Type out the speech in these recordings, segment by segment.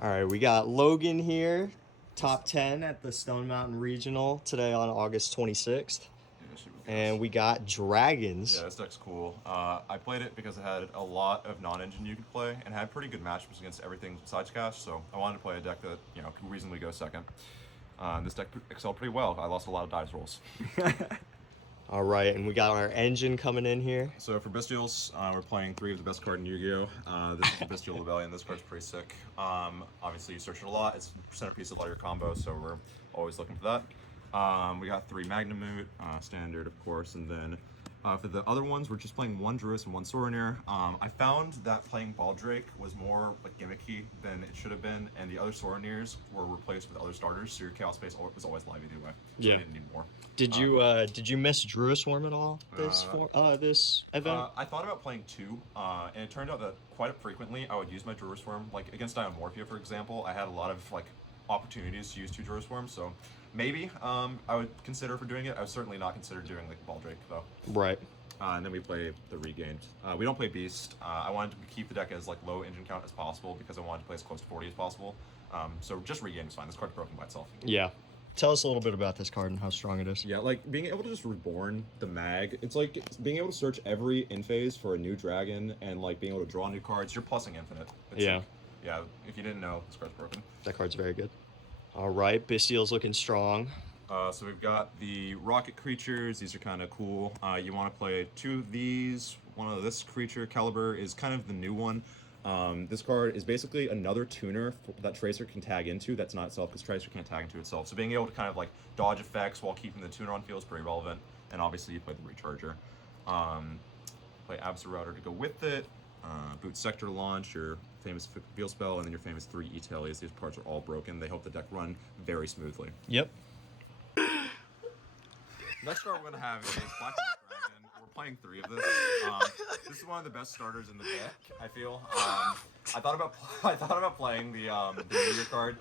All right, we got Logan here, top 10 at the Stone Mountain Regional today on August 26th. And we got Dragons. Yeah, this deck's cool. I played it because it had a lot of non-engine you could play and had pretty good matchups against everything besides Cash, so I wanted to play a deck that, you know, could reasonably go second. This deck excelled pretty well. I lost a lot of dice rolls. All right, and we got our engine coming in here. So for Bestials, we're playing 3 of the best card in Yu-Gi-Oh! This is the Bestial Rebellion. This card's pretty sick. Obviously, you search it a lot. It's the centerpiece of a lot of your combos, so we're always looking for that. We got 3 Magnamute, standard, of course, and then for the other ones, we're just playing 1 Druis and 1 Soraneer. I found that playing Baldrake was more like gimmicky than it should have been, and the other Soraneers were replaced with other starters, so your Chaos Space was always live either way. So Yeah. I didn't need more. Did you miss Druid Swarm at all this event? I thought about playing 2, and it turned out that quite frequently I would use my Druid Swarm. Like against Diamorphia, for example, I had a lot of like opportunities to use 2 Druid Swarms, so maybe I would consider for doing it. I would certainly not consider doing like Baldrake though. Right. And then we play the Regained. We don't play Beast. I wanted to keep the deck as like low engine count as possible because I wanted to play as close to 40 as possible. So just Regained is fine. This card's broken by itself. Yeah. Tell us a little bit about this card and how strong it is. Yeah, like being able to just reborn the mag. It's like being able to search every in phase for a new dragon and like being able to draw new cards. You're plussing infinite. Yeah. Like, yeah, if you didn't know, this card's broken. That card's very good. All right, Bestial's looking strong. So we've got the rocket creatures. These are kind of cool. You want to play 2 of these. One of this creature, Caliber, is kind of the new one. This card is basically another tuner that Tracer can tag into that's not itself, because Tracer can't tag into itself. So being able to kind of like dodge effects while keeping the tuner on field is pretty relevant. And obviously you play the Recharger. Play Absol to go with it. Boot Sector Launch, your famous Field Spell, and then your famous 3 E-Talies. These parts are all broken. They help the deck run very smoothly. Yep. Next card we're going to have is Black Dragon. We're playing 3 of this. This is one of the best starters in the deck, I feel. I thought about playing the meteor card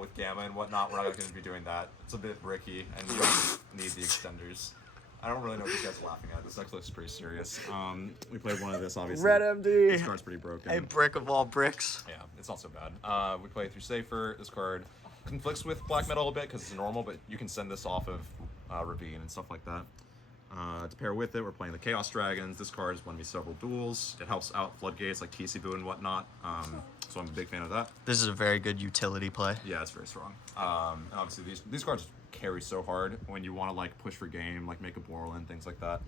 with Gamma and whatnot. We're not going to be doing that. It's a bit bricky, and we don't need the extenders. I don't really know what these guys are laughing at. This actually looks pretty serious. We played one of this, obviously. Red MD. This card's pretty broken. A brick of all bricks. Yeah, it's not so bad. We play through Safer. This card conflicts with Black Metal a bit because it's normal, but you can send this off of Ravine and stuff like that. To pair with it, we're playing the Chaos Dragons. This card has won me several duels. It helps out Floodgates like TC and whatnot, so I'm a big fan of that. This is a very good utility play. Yeah, it's very strong. And obviously these cards carry so hard when you want to like push for game, like make a Borland, things like that.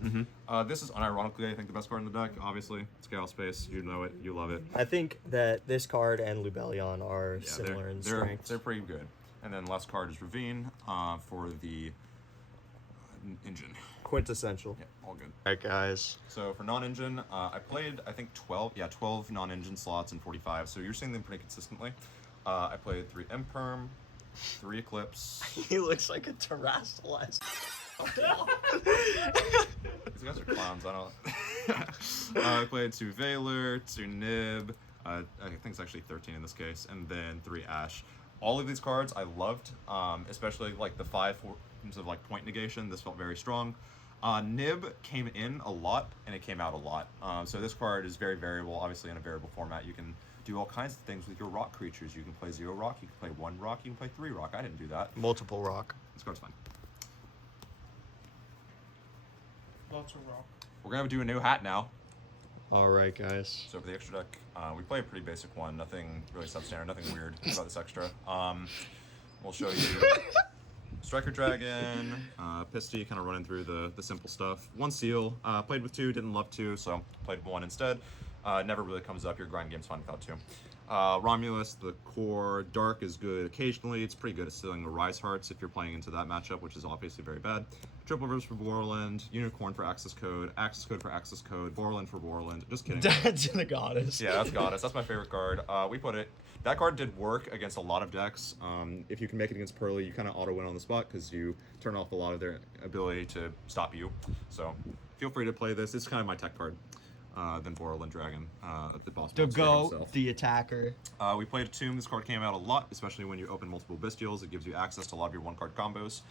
This is unironically, I think, the best card in the deck. Obviously, it's Chaos Space. You know it. You love it. I think that this card and Lubellion are similar in strength. They're pretty good. And then last card is Ravine for the engine. Quintessential. Yeah, all good. All right, guys. So for non-engine, I played, I think 12 non-engine slots and 45, so you're seeing them pretty consistently. I played 3 Imperm, 3 Eclipse. He looks like a terrestrialized. These guys are clowns, I don't I played 2 Valor, 2 Nib, I think it's actually 13 in this case, and then 3 Ash. All of these cards I loved, especially like the 5 forms of like point negation. This felt very strong. Nib came in a lot and it came out a lot. So this card is very variable. Obviously in a variable format, you can do all kinds of things with your rock creatures. You can play 0 rock, you can play 1 rock, you can play 3 rock. I didn't do that. Multiple rock. This card's fine. Lots of rock. We're gonna do a new hat now. All right, guys. So for the extra deck, we play a pretty basic one. Nothing really substandard, nothing weird about this extra. We'll show you Striker Dragon, Pisty, kind of running through the simple stuff. 1 Seal, played with 2, didn't love 2, so played 1 instead. Never really comes up, your grind game's fine without 2. Romulus, the core, Dark is good occasionally. It's pretty good at stealing the Rise Hearts if you're playing into that matchup, which is obviously very bad. Triple Rivers for Borland, Unicorn for Access Code for Access Code, Borland for Borland. Just kidding. That's the goddess. Yeah, that's Goddess. That's my favorite card. We put it. That card did work against a lot of decks. If you can make it against Pearly, you kind of auto win on the spot because you turn off a lot of their ability to stop you. So feel free to play this. It's kind of my tech card. Then Borland Dragon, the boss. The GOAT, the attacker. We played a Tomb. This card came out a lot, especially when you open multiple Bestials. It gives you access to a lot of your 1-card combos.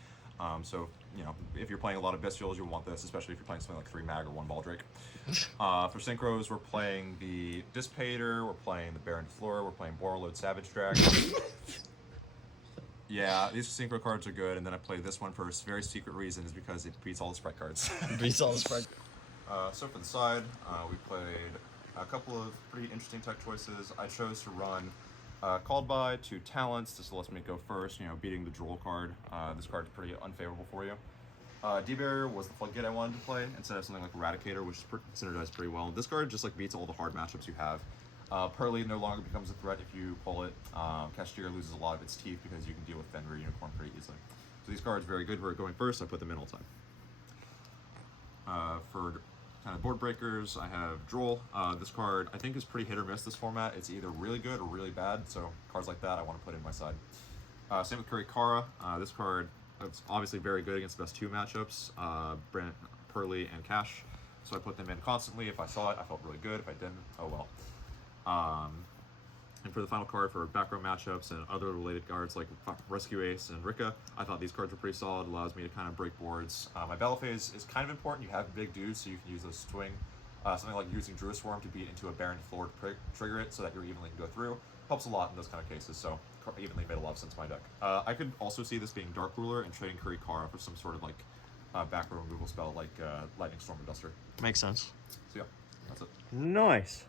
So you know, if you're playing a lot of Bestials, you'll want this, especially if you're playing something like 3 Mag or 1 Baldrake. For Synchros, we're playing the Dissipator, we're playing the Baron Flora, we're playing Borreload Savage Drag. Yeah, these Synchro cards are good, and then I played this one for a very secret reason, is because it beats all the Sprite cards. Beats all the Sprite. So for the side, we played a couple of pretty interesting tech choices. I chose to run Called By 2 Talents. This lets me go first, you know, beating the Droll card. This card is pretty unfavorable for you. D-Barrier was the Floodgate I wanted to play, instead of something like Eradicator, which synergizes pretty well. This card just like beats all the hard matchups you have. Pearly no longer becomes a threat if you pull it. Cashier loses a lot of its teeth because you can deal with Fenrir Unicorn pretty easily. So these cards are very good for going first. I put them in all the time. For kind of board breakers, I have Droll. This card I think is pretty hit or miss this format. It's either really good or really bad, so cards like that I want to put in my side. Same with Curry Kara. This card is obviously very good against the best 2 matchups, Brent, Pearly, and Cash. So I put them in constantly. If I saw it, I felt really good. If I didn't, oh well. And for the final card for background matchups and other related cards like Rescue Ace and Rika, I thought these cards were pretty solid. Allows me to kind of break boards. My battle phase is kind of important. You have big dudes, so you can use those to swing. Something like using Druid Swarm to beat into a Baron Floor to trigger it so that you're evenly can go through. Helps a lot in those kind of cases, so evenly made a lot of sense in my deck. I could also see this being Dark Ruler and trading Curry Kara for some sort of like back row removal spell like Lightning Storm or Duster. Makes sense. So yeah, that's it. Nice.